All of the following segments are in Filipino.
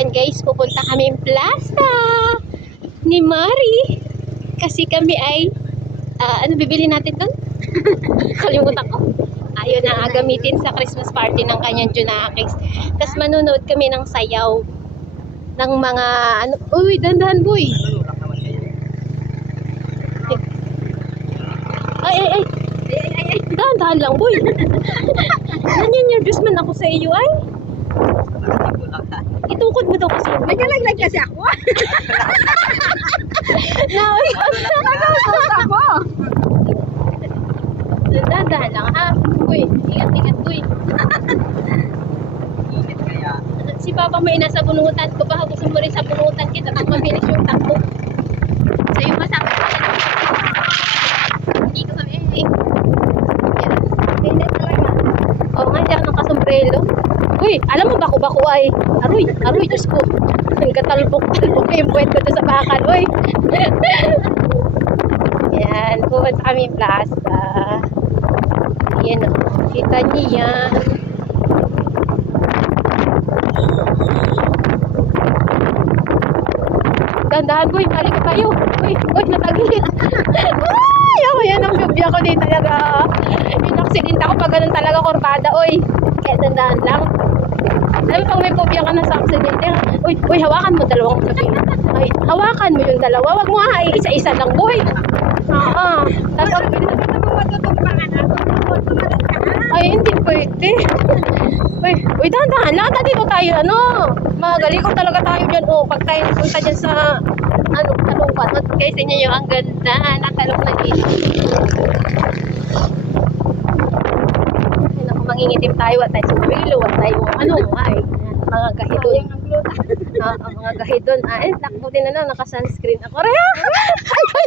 Ayan guys, pupunta kami plaza ni Mari. Kasi kami ay, ano bibili natin doon? Kalimutan ko. Ayun na gagamitin sa Christmas party ng kanyang Junakis. Tapos manunood kami ng sayaw ng mga, ano, uy, dandahan boy. Ay. Dahan-dahan lang boy. Nanyan-nervous man ako sa iyo ay. Itukod mo daw kasi. Naglalaglag kasi ako. Naglalaglag ako. Dahan-dahan lang ha. Uy, ingat-ingat boy. Ingat kaya. Si Papa may nasa bunutan ko. Baka gusto mo rin sa bunutan kita. Tapos mabilis yung takbo. Sa'yo masama. Hindi ko kami eh. Ingat talaga. Oo nga, hindi ako nakasombrelo. Uy, alam mo bako-bako ay. Aroy, Diyos ko. Ang katalbok-talbok yung puwet ko sa bakal. Uy. Yan, pupunta kami plaza. Yan o, kita niyo yan. Dandahan boy, balik ka tayo. Uy, natagilid. Ay, ako yan ang bibya ko dito talaga. Inaksidente ako pag ganun talaga kurbada, oy. Kaya dandahan lang. Alam mo, pag may phobia ka na sa aksidente, uy, hawakan mo dalawang sabi. Ay, hawakan mo yung dalawa. Wag mo isa-isa lang, boy. Tapos, ay, hindi pwede. Uy, dahan-dahan lang. Dito tayo, magaling ko talaga tayo dyan. Pag tayo punta dyan sa, talungkat. Kasi sa inyo ang ganda. Natalong na dito. Mangingitim tayo at tayo sumbrilo at tayo mga gahidon. Mga gahidon. Nakbutin na lang, naka-sunscreen ako. Raya! Ay,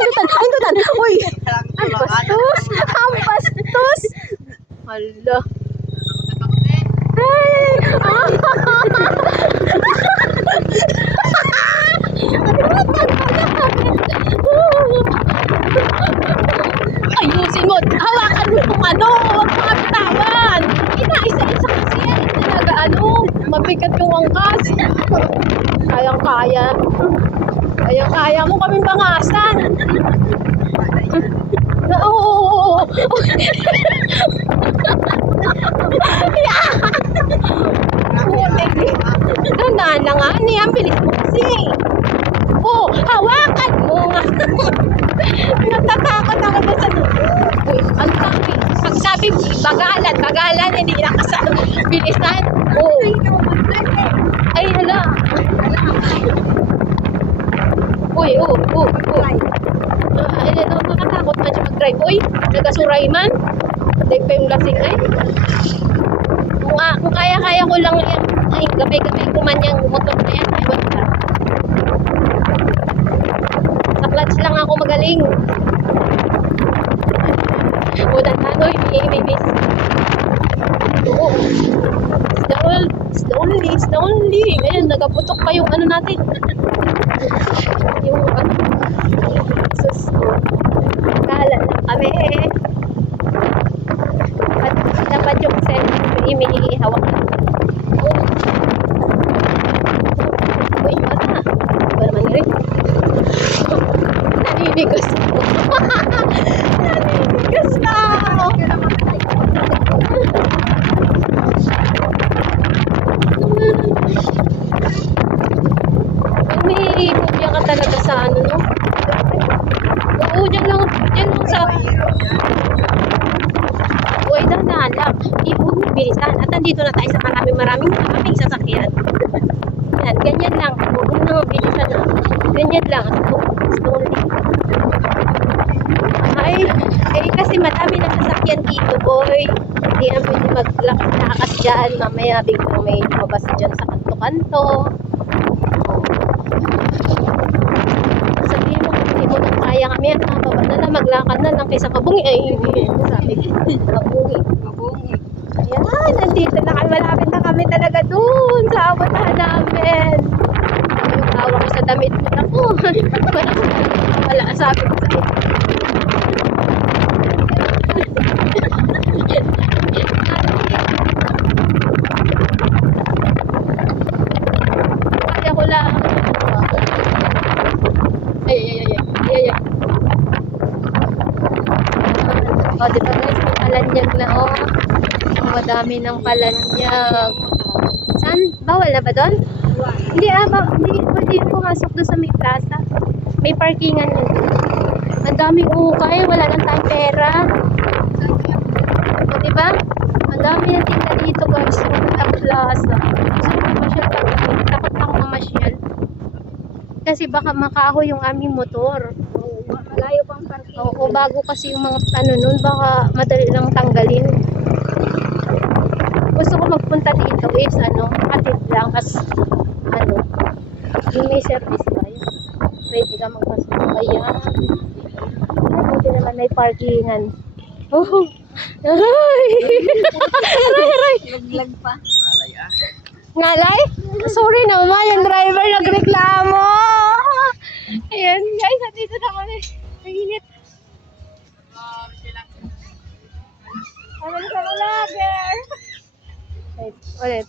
dutan! Uy! Ang bastos! Hala. Ayusin mo! Hawakan mo kung huwag mga bitawan! Isa-isa kasi yan. Talaga mabigat yung angkas. Kayang-kaya mo kaming bangasan. Oo. Gandaan na nga. Ang bilis mo kasi. Hawakan mo nga. Natatakot ako na sa ang kami. Pag sabi, bagalan, hindi na bilisan. Ay, hala. Uy. Makatakot man siya mag-drive. Uy, nagasuray man. Dahil pa yung lasing ay. Kung kaya ko lang yan. Ay, gabay-gabay ko man yung motor na yan. Ay, wala. Sa clutch lang ako magaling. Tanoy, may miss. Oo. Slowly. Ngayon, nagaputok pa yung natin. Yung sus. Kala lang kami dapat yung cellphone may hawak. Uy, mata. Ito naman rin. Naninigas ako. Naninigas na ako. May phobia ka talaga sa Oo, dyan lang sa... Uy, dahan-dahan lang. Huwag mo bilisan. At nandito na tayo sa maraming sasakyan. Yan, ganyan lang. Huwag mo nang bilisan na. Ganyan lang. Slowly. Ay, kasi madami na sasakyan dito, boy. Hindi na pwede maglakas dyan. Mamaya biglang may lumabas dyan sa kanto-kanto. Sabihin mo, hindi mo nang kaya kami at nakababa na lang, maglakad na lang kaysa kabungi. Ay, sabi kabungi. Ayan, nandito na kami, malapit na kami talaga dun sa abutan namin. Yung tawa ko sa damit mo. Ako, wala, sabi ko sa iyo. Dami ng palanyag. Saan? Bawal na ba doon? Hindi hindi pwede yung pumasok doon sa may plaza. May parkingan yun. Ang daming ukay, wala lang tayong pera. O, diba? Ang dami yung tinda dito guys, sa plaza. Gusto ko mamasyal kami. Takot na ako mamasyal. Kasi baka makahoy yung aming motor. Malayo pang parking. Oo, bago kasi yung mga ano nun, baka madali lang tanggalin. Gusto ko magpunta dito is makatip lang as yung may service ba yun? Pwede ka magpasok. Ayan. Buti naman may parkingan. Oh. Ay! Aray! Laglag pa. Malay ah. Ngalay? Sorry naman, yung driver nagreklamo. Ayan guys, dito na kami. Naginit. Ano sa vlogger? Ulit.